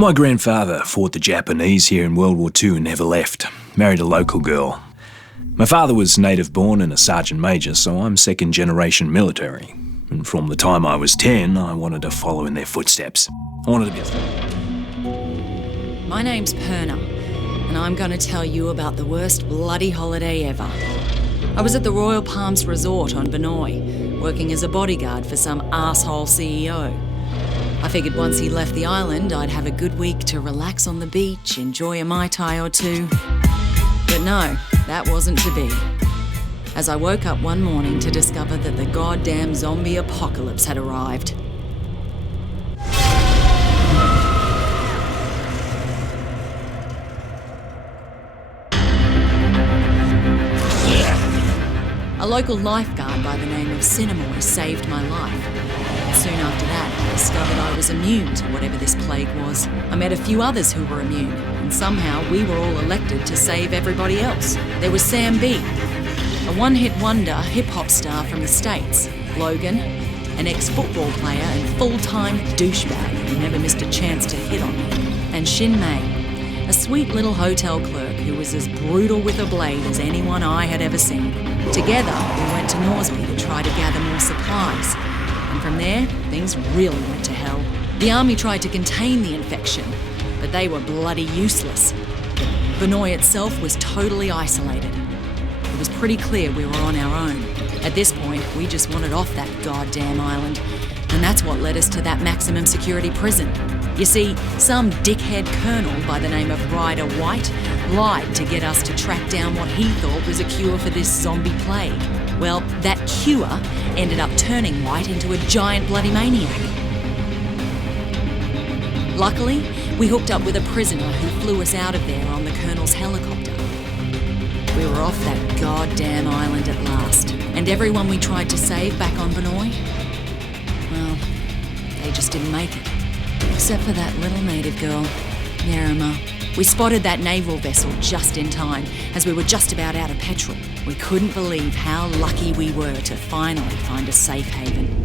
My grandfather fought the Japanese here in World War II and never left. Married a local girl. My father was native born and a sergeant major, so I'm second generation military. And from the time I was 10, I wanted to follow in their footsteps. I wanted to be... My name's Perna, and I'm going to tell you about the worst bloody holiday ever. I was at the Royal Palms Resort on Benoi, working as a bodyguard for some arsehole CEO. I figured once he left the island, I'd have a good week to relax on the beach, enjoy a Mai Tai or two. But no, that wasn't to be. As I woke up one morning to discover that the goddamn zombie apocalypse had arrived. A local lifeguard by the name of Cinemoy saved my life. Soon after that, I discovered I was immune to whatever this plague was. I met a few others who were immune, and somehow we were all elected to save everybody else. There was Sam B, a one-hit wonder hip-hop star from the States. Logan, an ex-football player and full-time douchebag who never missed a chance to hit on me. And Shin Mei, a sweet little hotel clerk who was as brutal with a blade as anyone I had ever seen. Together, we went to Norsby to try to gather more supplies. And from there, things really went to hell. The army tried to contain the infection, but they were bloody useless. Benoi itself was totally isolated. It was pretty clear we were on our own. At this point, we just wanted off that goddamn island, and that's what led us to that maximum security prison. You see, some dickhead colonel by the name of Ryder White lied to get us to track down what he thought was a cure for this zombie plague. Well, that cure ended up turning White into a giant bloody maniac. Luckily, we hooked up with a prisoner who flew us out of there on the colonel's helicopter. We were off that goddamn island at last, and everyone we tried to save back on Benoi, well, they just didn't make it. Except for that little native girl, Nerima. We spotted that naval vessel just in time, as we were just about out of petrol. We couldn't believe how lucky we were to finally find a safe haven.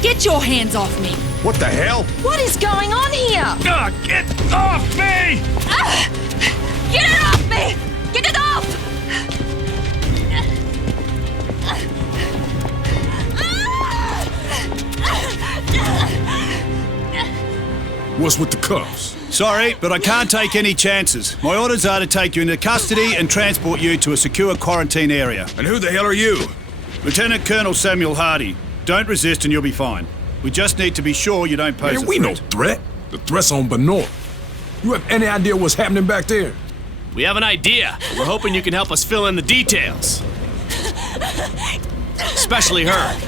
Get your hands off me! What the hell? What is going on here? Get off me! Get it off me! Get it off! What's with the cuffs? Sorry, but I can't take any chances. My orders are to take you into custody and transport you to a secure quarantine area. And who the hell are you? Lieutenant Colonel Samuel Hardy. Don't resist and you'll be fine. We just need to be sure you don't pose a threat. We no threat. The threat's on Benoi. You have any idea what's happening back there? We have an idea. We're hoping you can help us fill in the details. Especially her.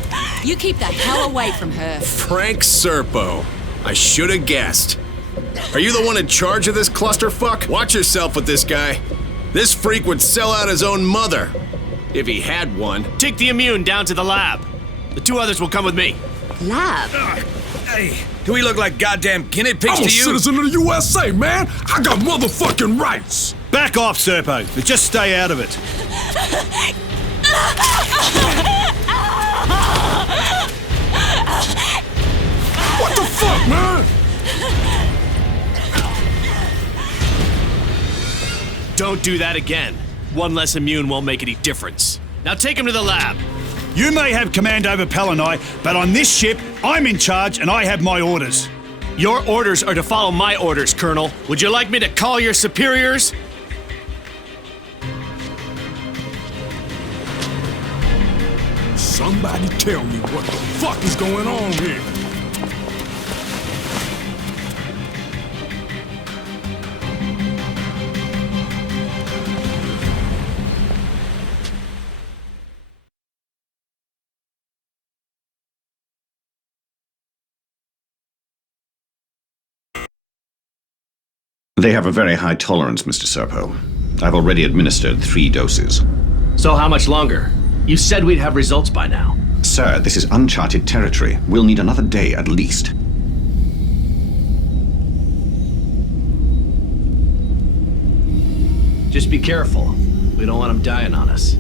You keep the hell away from her. Frank Serpo. I should have guessed. Are you the one in charge of this clusterfuck? Watch yourself with this guy. This freak would sell out his own mother. If he had one. Take the immune down to the lab. The two others will come with me. Lab? Hey, do we look like goddamn guinea pigs I'm a to you? citizen of the USA, man! I got motherfucking rights! Back off, Serpo, but just stay out of it. What the fuck, man? Don't do that again. One less immune won't make any difference. Now take him to the lab. You may have command over Palanai, but on this ship, I'm in charge and I have my orders. Your orders are to follow my orders, Colonel. Would you like me to call your superiors? Somebody tell me what the fuck is going on here? They have a very high tolerance, Mr. Serpo. I've already administered 3 doses. So how much longer? You said we'd have results by now. Sir, this is uncharted territory. We'll need another day at least. Just be careful. We don't want him dying on us.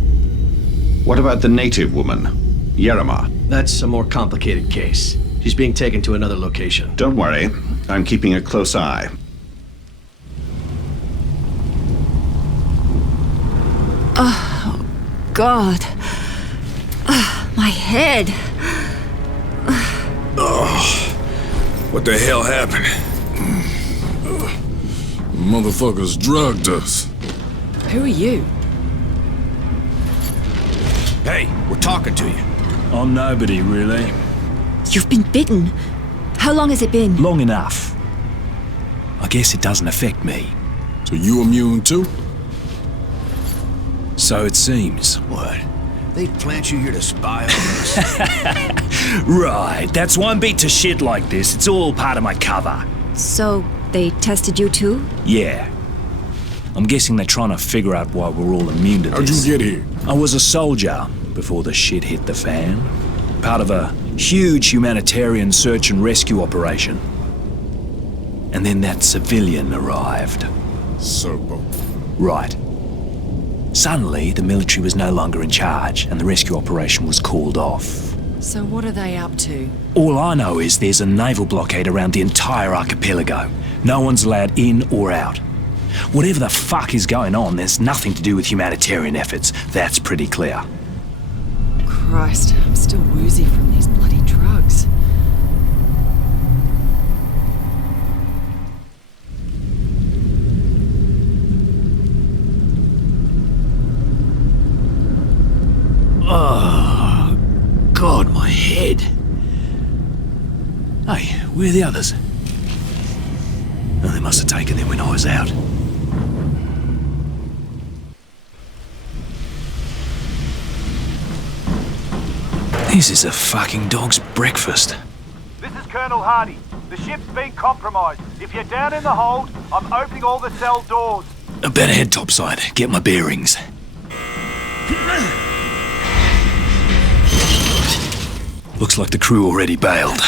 What about the native woman, Yerima? That's a more complicated case. She's being taken to another location. Don't worry. I'm keeping a close eye. Oh, God. My head. What the hell happened? Motherfuckers drugged us. Who are you? Hey, we're talking to you. I'm nobody, really. You've been bitten. How long has it been? Long enough. I guess it doesn't affect me. So you immune too? So it seems. What? They'd plant you here to spy on us? Right, that's one beat to shit like this. It's all part of my cover. So, they tested you too? Yeah. I'm guessing they're trying to figure out why we're all immune to How'd this. you get here? I was a soldier before the shit hit the fan. Part of a huge humanitarian search and rescue operation. And then that civilian arrived. Serpo. Right. Suddenly, the military was no longer in charge, and the rescue operation was called off. So what are they up to? All I know is there's a naval blockade around the entire archipelago. No one's allowed in or out. Whatever the fuck is going on, there's nothing to do with humanitarian efforts. That's pretty clear. Christ, I'm still woozy from these bloody drugs. Oh, God, my head. Hey, where are the others? Oh, they must have taken them when I was out. This is a fucking dog's breakfast. This is Colonel Hardy. The ship's been compromised. If you're down in the hold, I'm opening all the cell doors. I better head topside, get my bearings. Looks like the crew already bailed.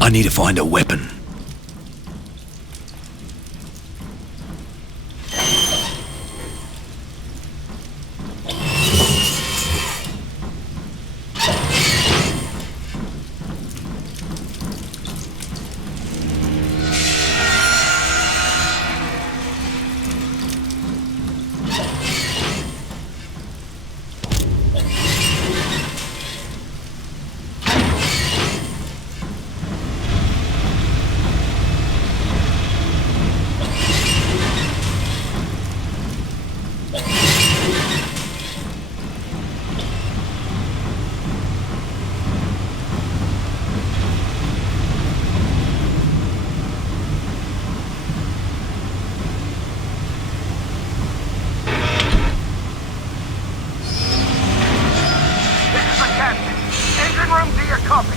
I need to find a weapon. engine room to your copy.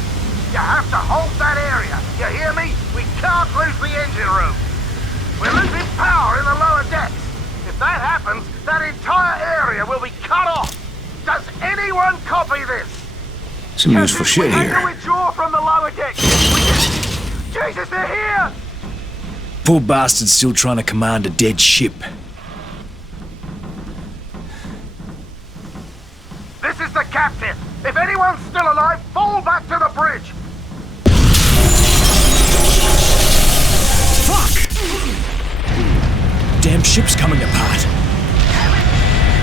You have to hold that area. You hear me? We can't lose the engine room. We're losing power in the lower decks. If that happens, that entire area will be cut off. Does anyone copy this? Some useful shit We have to here. withdraw from the lower decks. Jesus, they're here! Poor bastard's still trying to command a dead ship. This is the captain. If anyone's still alive, fall back to the bridge. Fuck! Damn ship's coming apart.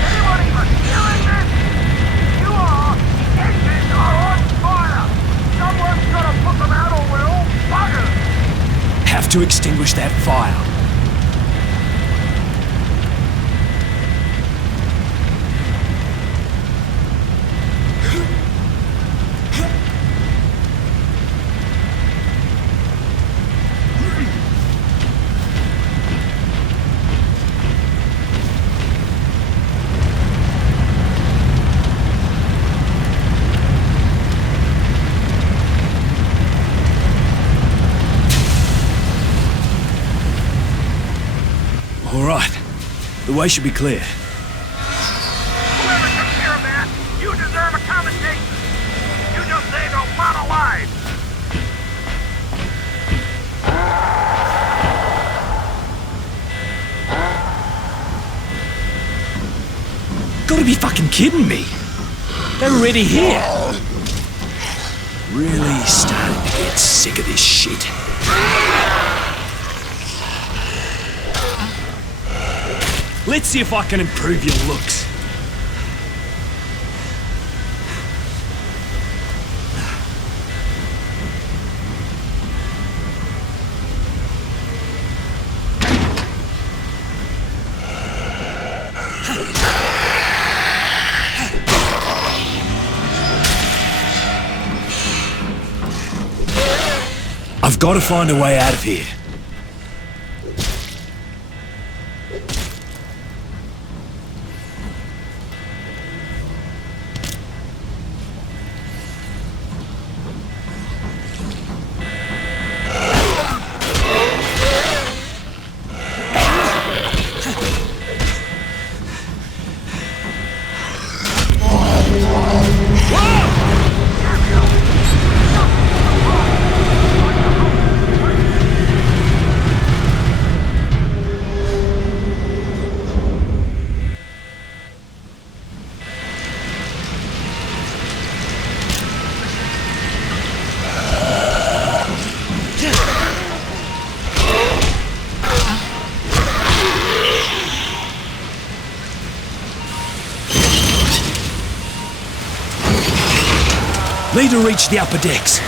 Anyone even hearing this? You are. The engines are on fire. Someone's got to put them out or we're all buggered. Have to extinguish that fire. All right. The way should be clear. Whoever took care of that, you deserve a commendation. You just saved a lot of lives. Gotta be fucking kidding me. They're already here. Really starting to get sick of this shit. Let's see if I can improve your looks. I've got to find a way out of here. Need to reach the upper decks.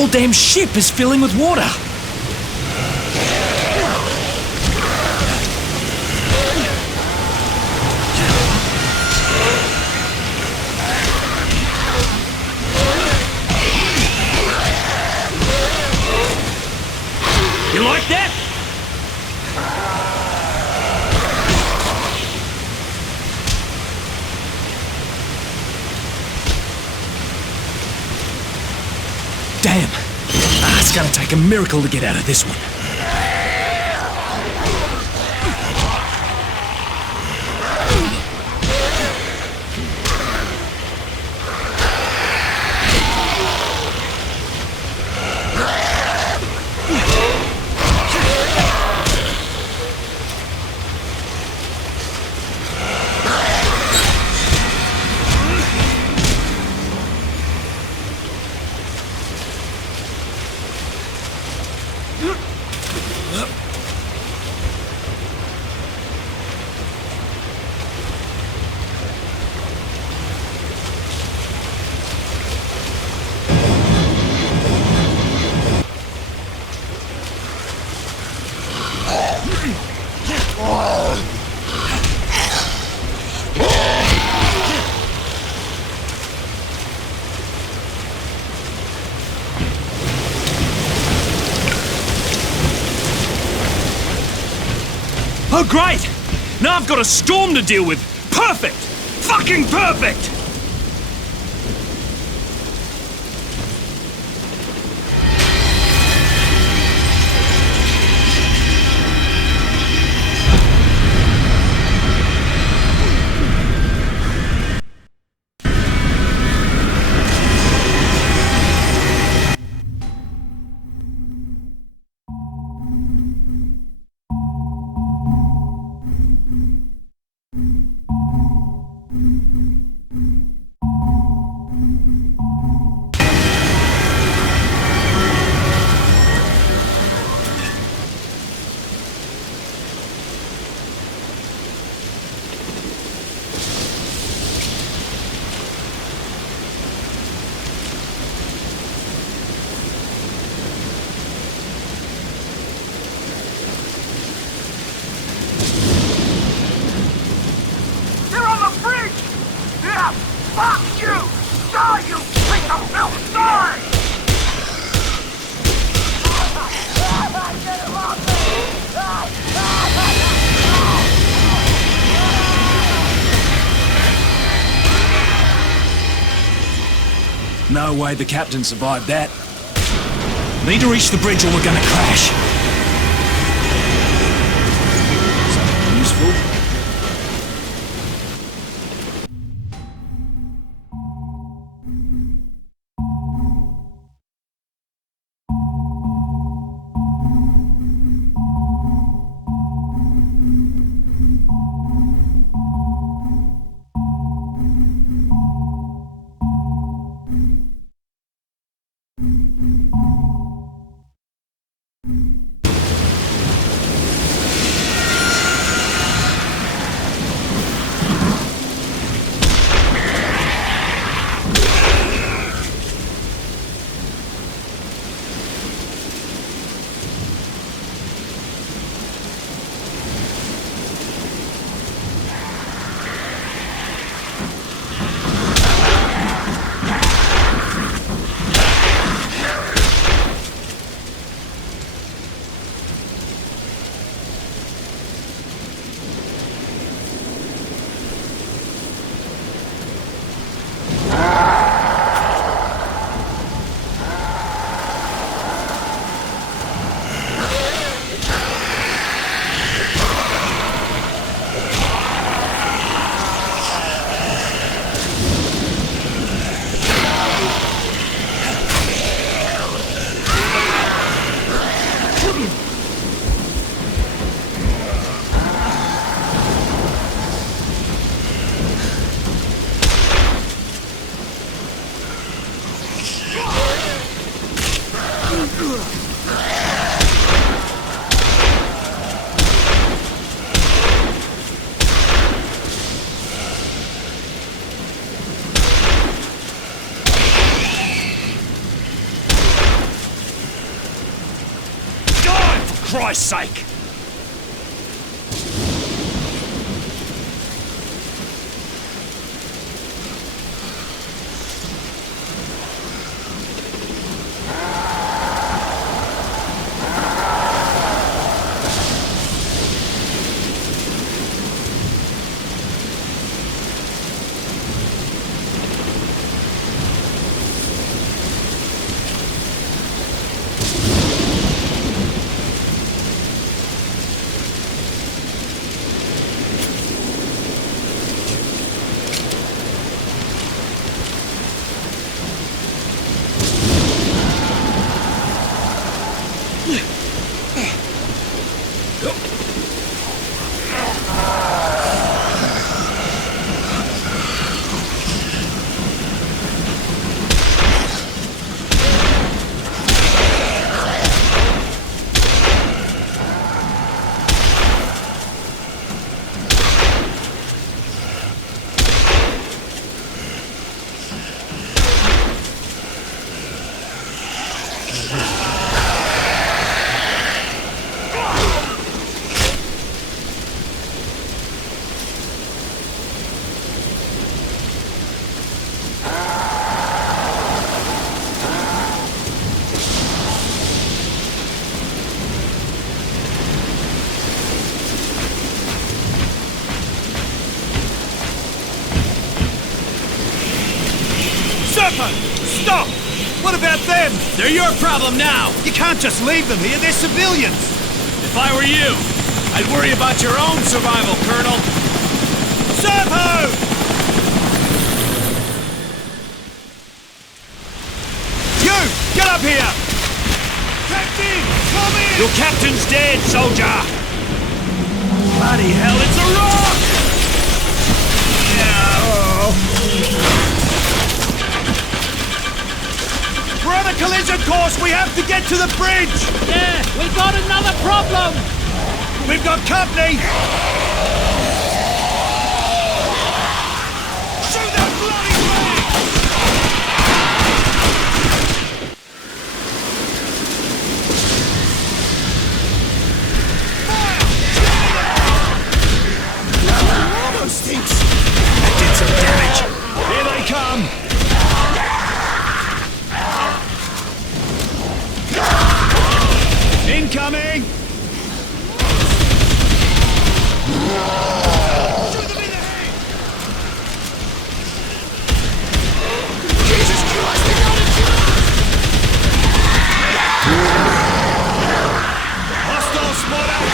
whole damn ship is filling with water. You like that? Damn. It's gonna take a miracle to get out of this one. Oh, great! Now I've got a storm to deal with. Perfect! Fucking perfect! Fuck you! Die, you piece of filth! Die! No way the captain survived that. Need to reach the bridge or we're gonna crash. Something useful? Christ's sake! Stop! What about them? They're your problem now! You can't just leave them here, they're civilians! If I were you, I'd worry about your own survival, Colonel! Serpo! You! Get up here! Captain! Come in! Your captain's dead, soldier! Bloody hell, it's a rock! We're on a collision course! We have to get to the bridge! Yeah, we got another problem! We've got company! Shoot that bloody flag! Almost stinks! That did some damage! Here they come! Incoming! Shoot them in the head! Jesus Christ, they got it! Hostile spot out!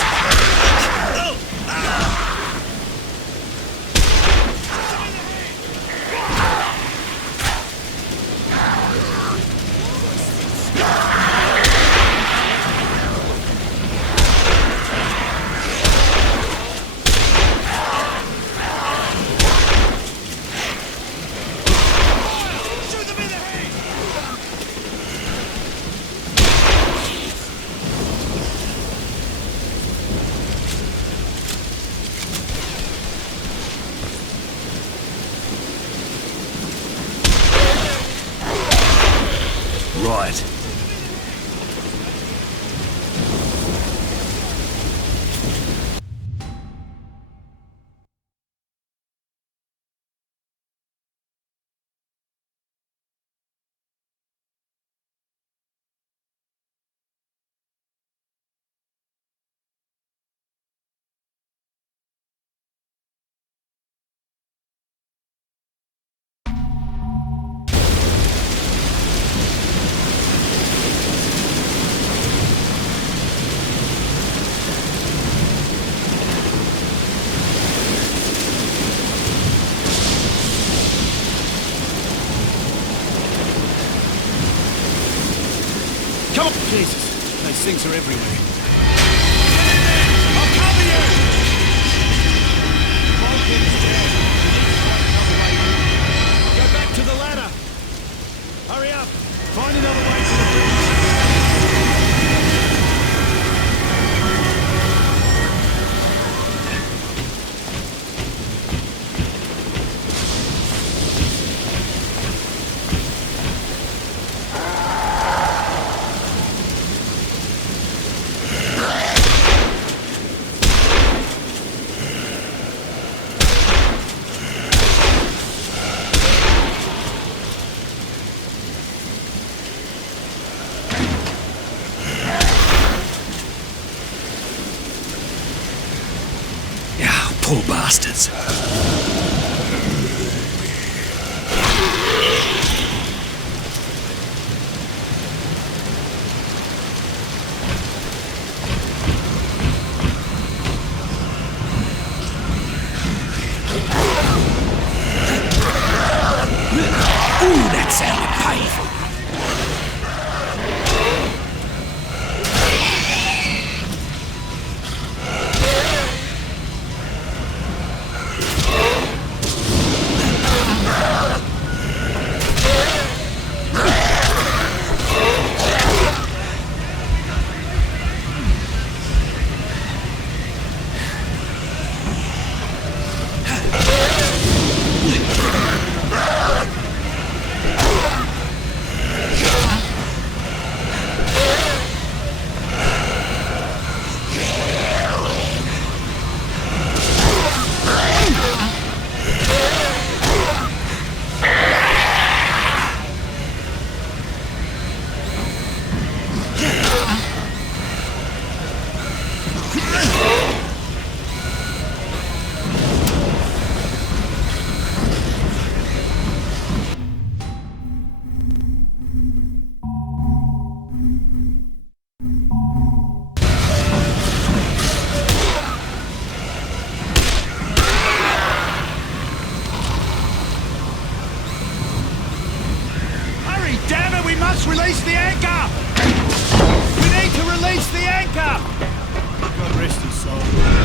Right. Come on! Jesus, those things are everywhere. I'll cover you! Vulcan's dead. Go back to the ladder. Hurry up. Find another way to the bridge. Release the anchor! We need to release the anchor! God rest his soul.